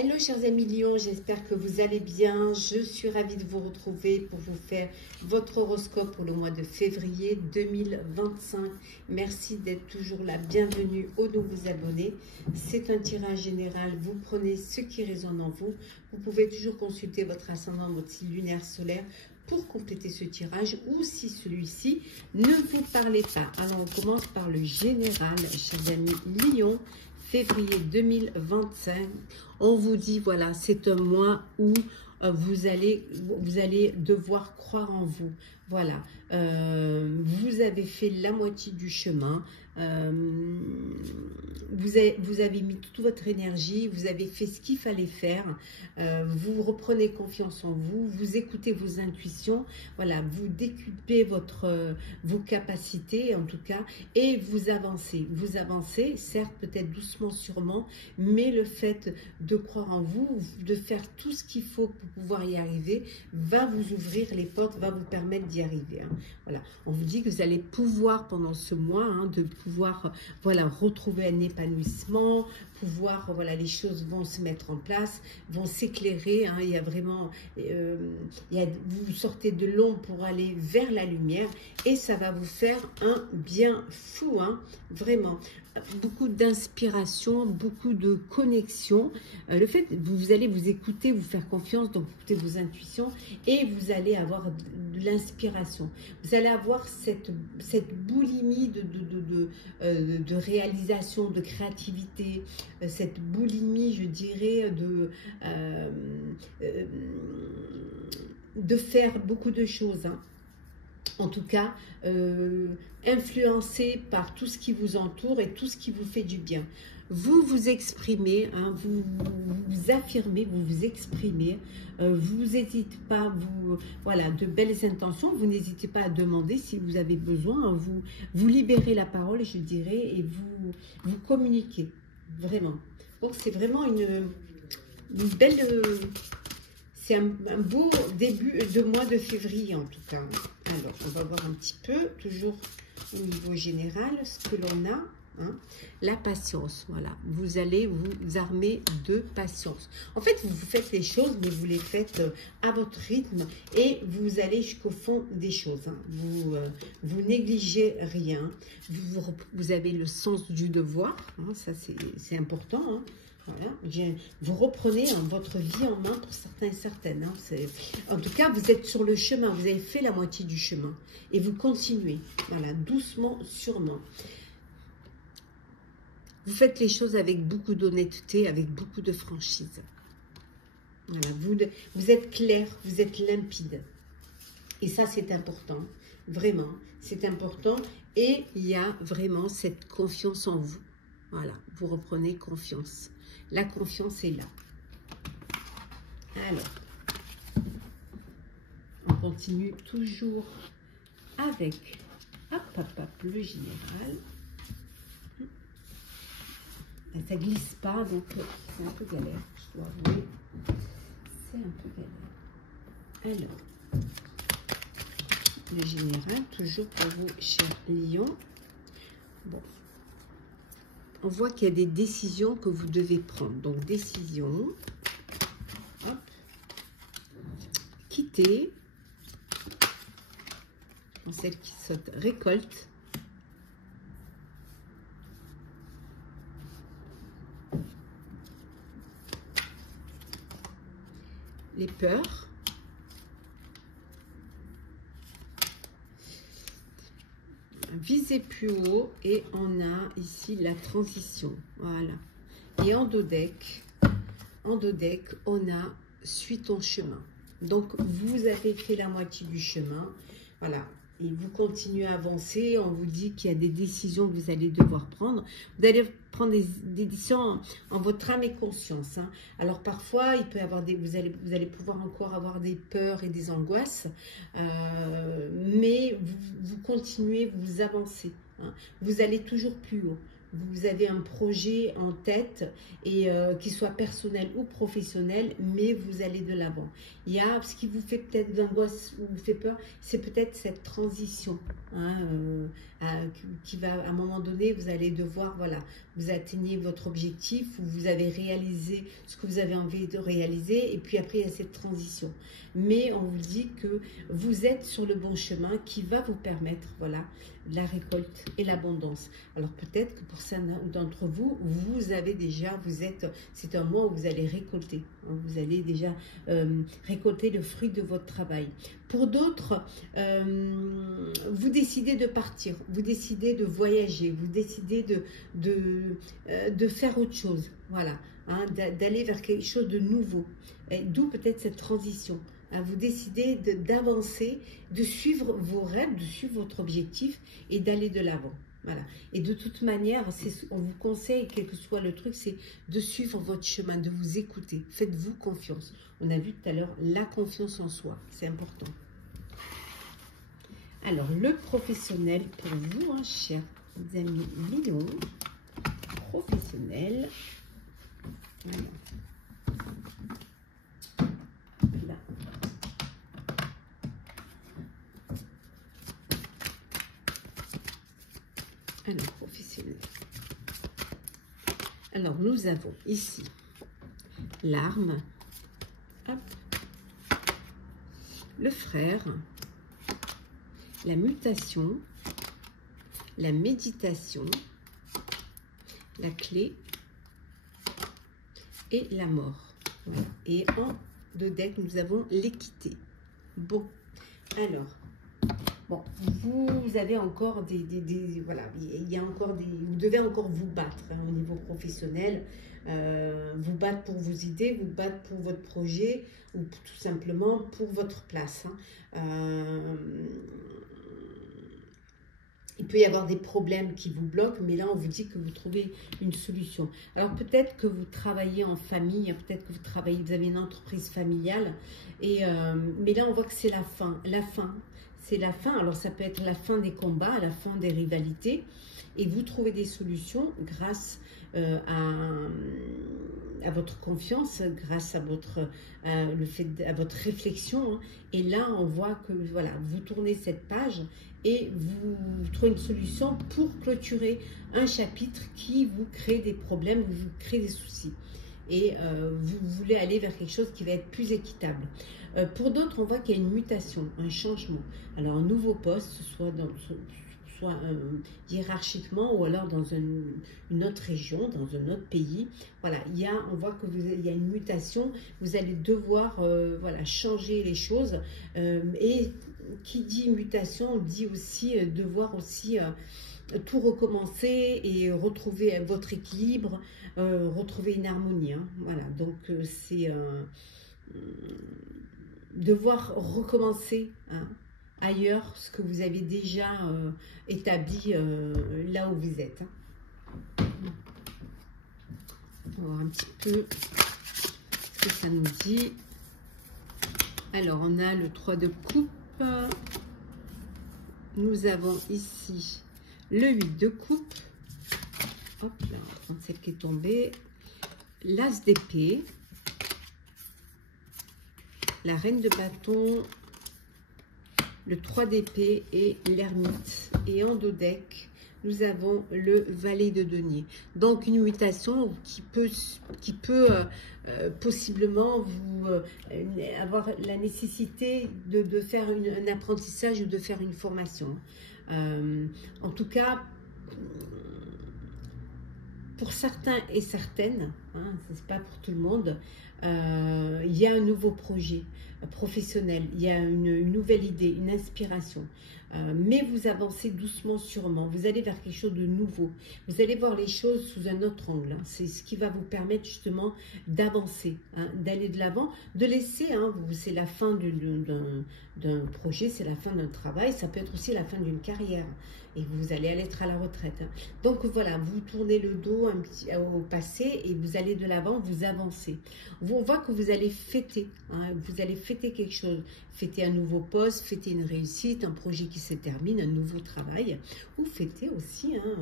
Hello chers amis Lion, j'espère que vous allez bien. Je suis ravie de vous retrouver pour vous faire votre horoscope pour le mois de février 2025. Merci d'être toujours là. Bienvenue aux nouveaux abonnés. C'est un tirage général. Vous prenez ce qui résonne en vous. Vous pouvez toujours consulter votre ascendant, votre signe lunaire solaire pour compléter ce tirage ou si celui-ci ne vous parlait pas. Alors on commence par le général, chers amis Lion. Février 2025, on vous dit, voilà, c'est un mois où vous allez devoir croire en vous. Voilà, vous avez fait la moitié du chemin, vous avez mis toute votre énergie, vous avez fait ce qu'il fallait faire, vous reprenez confiance en vous, vous écoutez vos intuitions, voilà, vous décuplez vos capacités en tout cas, et vous avancez, certes peut-être doucement, sûrement, mais le fait de croire en vous, de faire tout ce qu'il faut pour pouvoir y arriver, va vous ouvrir les portes, va vous permettre d'y arriver. Hein. Voilà, on vous dit que vous allez pouvoir pendant ce mois, de pouvoir voilà, retrouver un épanouissement, pouvoir, voilà, les choses vont se mettre en place, vont s'éclairer, hein, il y a vraiment, vous sortez de l'ombre pour aller vers la lumière et ça va vous faire un bien fou, hein, vraiment. Beaucoup d'inspiration, beaucoup de connexion. Le fait, vous allez vous écouter, vous faire confiance, donc écouter vos intuitions et vous allez avoir de l'inspiration. Vous allez avoir cette boulimie de réalisation, de créativité, cette boulimie, je dirais, de faire beaucoup de choses, hein. En tout cas, influencé par tout ce qui vous entoure et tout ce qui vous fait du bien. Vous vous exprimez, hein, vous affirmez, vous vous exprimez, vous n'hésitez pas, voilà, de belles intentions, vous n'hésitez pas à demander si vous avez besoin, hein, vous libérez la parole, je dirais, et vous communiquez, vraiment. Donc c'est vraiment une belle... C'est un beau début de mois de février en tout cas. Alors, on va voir un petit peu, toujours au niveau général, ce que l'on a. Hein. La patience, voilà. Vous allez vous armer de patience. En fait, vous faites les choses, mais vous les faites à votre rythme et vous allez jusqu'au fond des choses. Hein. Vous négligez rien. Vous avez le sens du devoir. Hein. Ça, c'est important. Hein. Voilà. Vous reprenez votre vie en main pour certains et certaines. Hein. En tout cas, vous êtes sur le chemin. Vous avez fait la moitié du chemin. Et vous continuez. Voilà, doucement, sûrement. Vous faites les choses avec beaucoup d'honnêteté, avec beaucoup de franchise. Voilà, vous êtes clair, vous êtes limpide. Et ça, c'est important. Vraiment, c'est important. Et il y a vraiment cette confiance en vous. Voilà, vous reprenez confiance. La confiance est là. Alors, on continue toujours avec le général. Ça glisse pas, donc c'est un peu galère, je dois avouer. C'est un peu galère. Alors, le général, toujours pour vous, chers lions. Bon. On voit qu'il y a des décisions que vous devez prendre. Donc, décision. Hop. Quitter. Celle qui saute, récolte. Les peurs. Visez plus haut et on a ici la transition. Voilà. Et en dos deck, on a suis ton chemin. Donc, vous avez fait la moitié du chemin. Voilà. Et vous continuez à avancer. On vous dit qu'il y a des décisions que vous allez devoir prendre. Vous allez prendre des décisions en votre âme et conscience. Hein. Alors, parfois, il peut y avoir vous allez pouvoir encore avoir des peurs et des angoisses. Mais vous continuez, vous avancez. Hein. Vous allez toujours plus haut. vous avez un projet en tête, et qu'il soit personnel ou professionnel, mais vous allez de l'avant. Il y a ce qui vous fait peut-être d'angoisse ou vous fait peur, c'est peut-être cette transition, hein, qui va, à un moment donné, vous allez devoir, voilà, vous atteignez votre objectif, ou vous avez réalisé ce que vous avez envie de réaliser, et puis après il y a cette transition. Mais on vous dit que vous êtes sur le bon chemin qui va vous permettre, voilà, la récolte et l'abondance. Alors peut-être que pour certains d'entre vous, vous avez déjà, c'est un mois où vous allez récolter, hein, vous allez déjà récolter le fruit de votre travail. Pour d'autres, vous décidez de partir, vous décidez de voyager, vous décidez de faire autre chose, voilà, hein, d'aller vers quelque chose de nouveau, d'où peut-être cette transition. Vous décidez d'avancer, de suivre vos rêves, de suivre votre objectif et d'aller de l'avant. Voilà. Et de toute manière, on vous conseille, quel que soit le truc, c'est de suivre votre chemin, de vous écouter. Faites-vous confiance. On a vu tout à l'heure la confiance en soi, c'est important. Alors, le professionnel pour vous, hein, chers amis Lion, professionnel. Voilà. Alors, professionnel. Alors, nous avons ici l'arme, le frère, la mutation, la méditation, la clé et la mort. Voilà. Et en deux decks, nous avons l'équité. Bon, alors... Bon, vous avez encore voilà, il y a encore vous devez encore vous battre, hein, au niveau professionnel, vous battre pour vos idées, vous battre pour votre projet, ou tout simplement pour votre place, hein. Il peut y avoir des problèmes qui vous bloquent, mais là, on vous dit que vous trouvez une solution. Alors, peut-être que vous travaillez en famille, peut-être que vous avez une entreprise familiale, mais là, on voit que c'est la fin. C'est la fin. Alors, ça peut être la fin des combats, la fin des rivalités, et vous trouvez des solutions grâce à votre confiance, grâce à votre réflexion, hein. Et là, on voit que voilà, vous tournez cette page et vous trouvez une solution pour clôturer un chapitre qui vous crée des problèmes, vous crée des soucis. Et vous voulez aller vers quelque chose qui va être plus équitable. Pour d'autres, on voit qu'il y a une mutation, un changement. Alors, un nouveau poste, soit hiérarchiquement ou alors dans une autre région, dans un autre pays. Voilà, on voit qu'il y a une mutation. Vous allez devoir voilà, changer les choses. Et qui dit mutation dit aussi devoir aussi tout recommencer et retrouver votre équilibre, retrouver une harmonie, hein. Voilà, donc c'est devoir recommencer, hein, ailleurs ce que vous avez déjà établi là où vous êtes, hein. On va voir un petit peu ce que ça nous dit. Alors, on a le 3 de coupe. Nous avons ici le 8 de coupe. Hop là, on va prendre celle qui est tombée. L'as d'épée. La reine de bâton. Le 3 d'épée et l'ermite. Et en dos deck, nous avons le valet de denier. Donc une mutation qui peut possiblement vous avoir la nécessité de faire un apprentissage ou de faire une formation. En tout cas, pour certains et certaines, hein, c'est pas pour tout le monde, il y a un nouveau projet professionnel, il y a une nouvelle idée, une inspiration. Mais vous avancez doucement, sûrement. Vous allez vers quelque chose de nouveau. Vous allez voir les choses sous un autre angle, hein. C'est ce qui va vous permettre justement d'avancer, hein, d'aller de l'avant, de laisser, hein, c'est la fin d'un projet, c'est la fin d'un travail, ça peut être aussi la fin d'une carrière. Et vous allez être à la retraite, hein. Donc voilà, vous tournez le dos au passé et vous allez de l'avant, vous avancez. On voit que vous allez fêter, hein, vous allez fêter quelque chose, fêter un nouveau poste, fêter une réussite, un projet qui se termine, un nouveau travail, ou fêter aussi hein,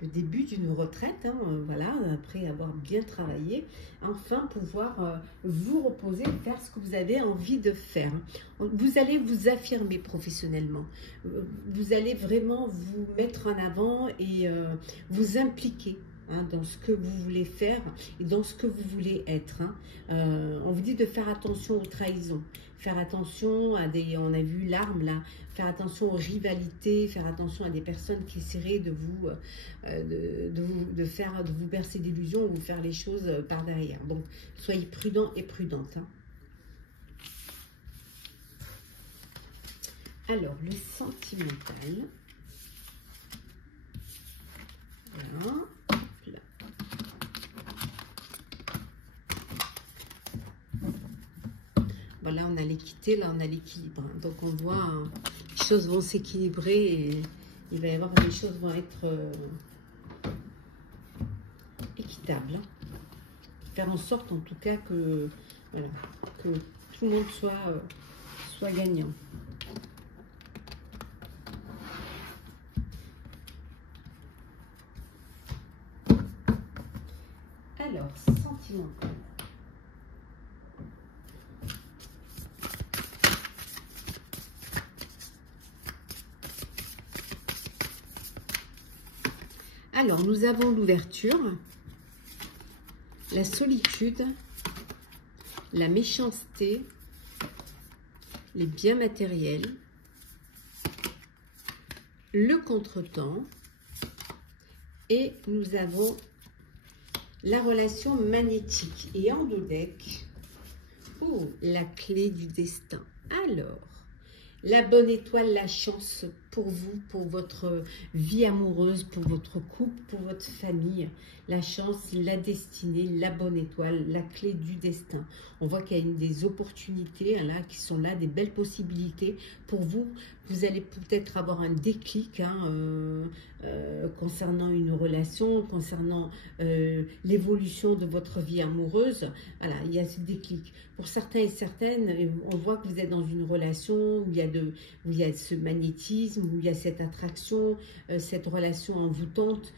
le début d'une retraite, hein, voilà, après avoir bien travaillé, enfin pouvoir vous reposer, faire ce que vous avez envie de faire. Vous allez vous affirmer professionnellement, vous allez vraiment vous mettre en avant et vous impliquer. Hein, dans ce que vous voulez faire et dans ce que vous voulez être. Hein. On vous dit de faire attention aux trahisons, faire attention à des, on a vu l'arme là, faire attention aux rivalités, faire attention à des personnes qui essaieraient de vous, de vous bercer d'illusions ou vous faire les choses par derrière. Donc soyez prudents et prudentes. Hein. Alors le sentimental. Voilà. Voilà, on a l'équité, là on a l'équilibre. Donc on voit, hein, les choses vont s'équilibrer et il va y avoir, les choses vont être équitables. Hein. Faire en sorte en tout cas que, voilà, que tout le monde soit gagnant. Alors, sentimental. Alors, nous avons l'ouverture, la solitude, la méchanceté, les biens matériels, le contretemps et nous avons la relation magnétique. Et en dos deck, oh, la clé du destin. Alors, la bonne étoile, la chance pour vous, pour votre vie amoureuse, pour votre couple, pour votre famille. La chance, la destinée, la bonne étoile, la clé du destin. On voit qu'il y a des opportunités hein, là, qui sont là, des belles possibilités pour vous. Vous allez peut-être avoir un déclic hein, concernant une relation, concernant l'évolution de votre vie amoureuse. Voilà, il y a ce déclic. Pour certains et certaines, on voit que vous êtes dans une relation où il y a ce magnétisme, où il y a cette attraction, cette relation envoûtante.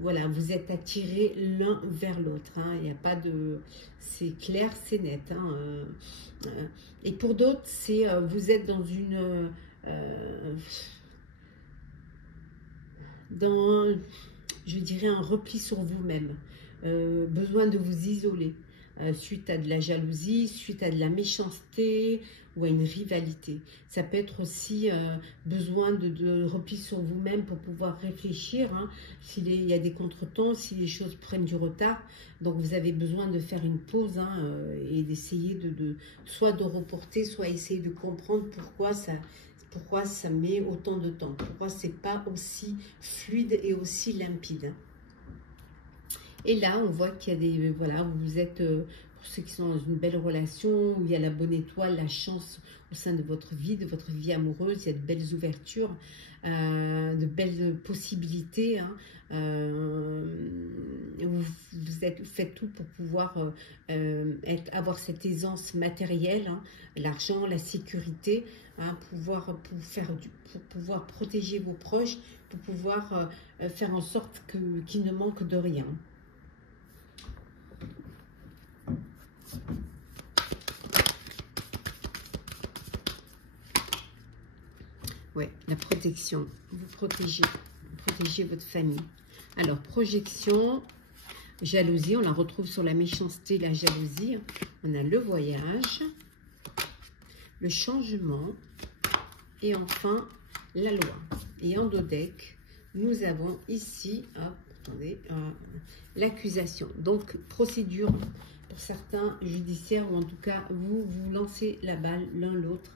Voilà, vous êtes attirés l'un vers l'autre. Hein, il n'y a pas de... C'est clair, c'est net. Hein, et pour d'autres, c'est vous êtes dans une... dans, je dirais, un repli sur vous-même. Besoin de vous isoler. Suite à de la jalousie, suite à de la méchanceté ou à une rivalité. Ça peut être aussi besoin de repli sur vous-même pour pouvoir réfléchir. Hein, il y a des contretemps, si les choses prennent du retard. Donc vous avez besoin de faire une pause hein, et d'essayer soit de reporter, soit essayer de comprendre pourquoi ça met autant de temps. Pourquoi c'est pas aussi fluide et aussi limpide. Et là, on voit qu'il y a des... Voilà, vous êtes, pour ceux qui sont dans une belle relation, où il y a la bonne étoile, la chance au sein de votre vie amoureuse, il y a de belles ouvertures, de belles possibilités. Hein, vous faites tout pour pouvoir avoir cette aisance matérielle, hein, l'argent, la sécurité, hein, pour pouvoir protéger vos proches, pour pouvoir faire en sorte qu'ils ne manquent de rien. Ouais, la protection. Vous protégez votre famille. Alors, projection, jalousie, on la retrouve sur la méchanceté, la jalousie. On a le voyage, le changement et enfin la loi. Et en dos deck, nous avons ici, hop, attendez, l'accusation. Donc, procédure pour certains judiciaires, ou en tout cas, vous lancez la balle l'un l'autre.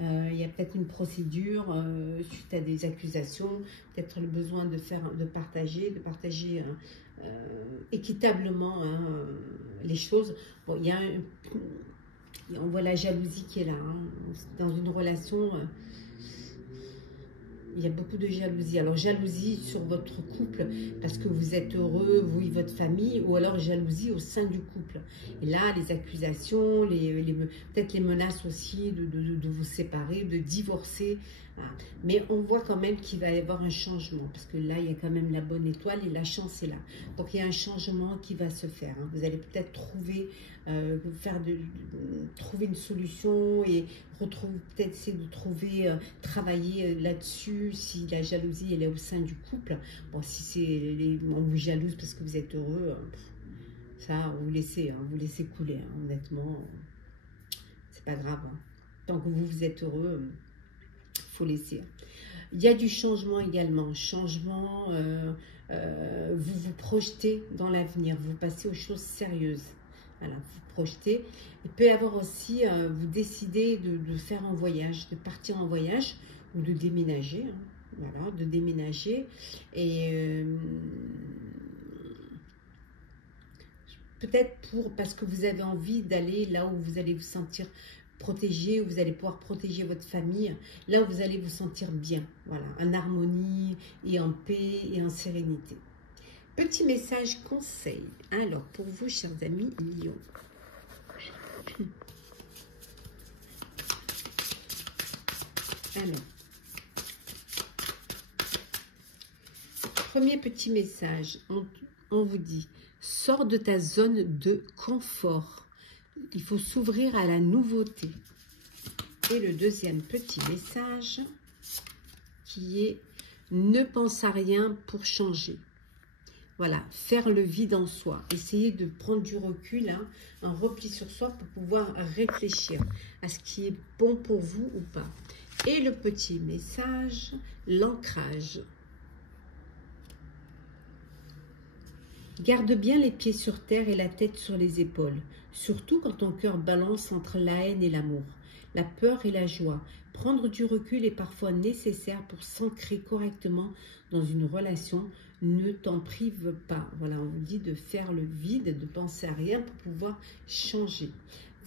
Il y a peut-être une procédure suite à des accusations, peut-être le besoin de partager équitablement hein, les choses. Bon, on voit la jalousie qui est là, hein, dans une relation. il y a beaucoup de jalousie. Alors, jalousie sur votre couple parce que vous êtes heureux, vous et votre famille, ou alors jalousie au sein du couple. Et là, les accusations, peut-être les menaces aussi de vous séparer, de divorcer. Voilà. Mais on voit quand même qu'il va y avoir un changement parce que là, il y a quand même la bonne étoile et la chance est là. Donc, il y a un changement qui va se faire. Hein. Vous allez peut-être trouver, trouver une solution et peut-être essayer de trouver, travailler là-dessus si la jalousie elle est au sein du couple. Bon, si c'est on vous jalouse parce que vous êtes heureux, ça vous laissez, hein, vous laissez couler. Hein, honnêtement, c'est pas grave. Hein. Tant que vous êtes heureux, faut laisser. Il y a du changement également. Changement, vous vous projetez dans l'avenir, vous passez aux choses sérieuses. Voilà, vous projetez. Il peut y avoir aussi, vous décidez de faire un voyage, de partir en voyage ou de déménager. Hein, voilà, de déménager. Et peut-être parce que vous avez envie d'aller là où vous allez vous sentir protégé, où vous allez pouvoir protéger votre famille, là où vous allez vous sentir bien, voilà, en harmonie et en paix et en sérénité. Petit message conseil, alors pour vous chers amis Lion. Alors, premier petit message, on vous dit, sors de ta zone de confort. Il faut s'ouvrir à la nouveauté. Et le deuxième petit message qui est ne pense à rien pour changer. Voilà, faire le vide en soi. Essayez de prendre du recul, hein, un repli sur soi pour pouvoir réfléchir à ce qui est bon pour vous ou pas. Et le petit message, l'ancrage. Garde bien les pieds sur terre et la tête sur les épaules, surtout quand ton cœur balance entre la haine et l'amour, la peur et la joie. Prendre du recul est parfois nécessaire pour s'ancrer correctement dans une relation. Ne t'en prive pas. Voilà, on vous dit de faire le vide, de penser à rien pour pouvoir changer.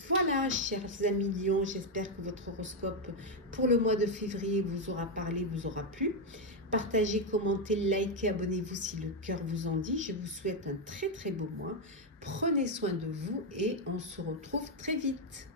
Voilà, chers amis Lion, j'espère que votre horoscope pour le mois de février vous aura parlé, vous aura plu. Partagez, commentez, likez, abonnez-vous si le cœur vous en dit. Je vous souhaite un très très beau mois. Prenez soin de vous et on se retrouve très vite.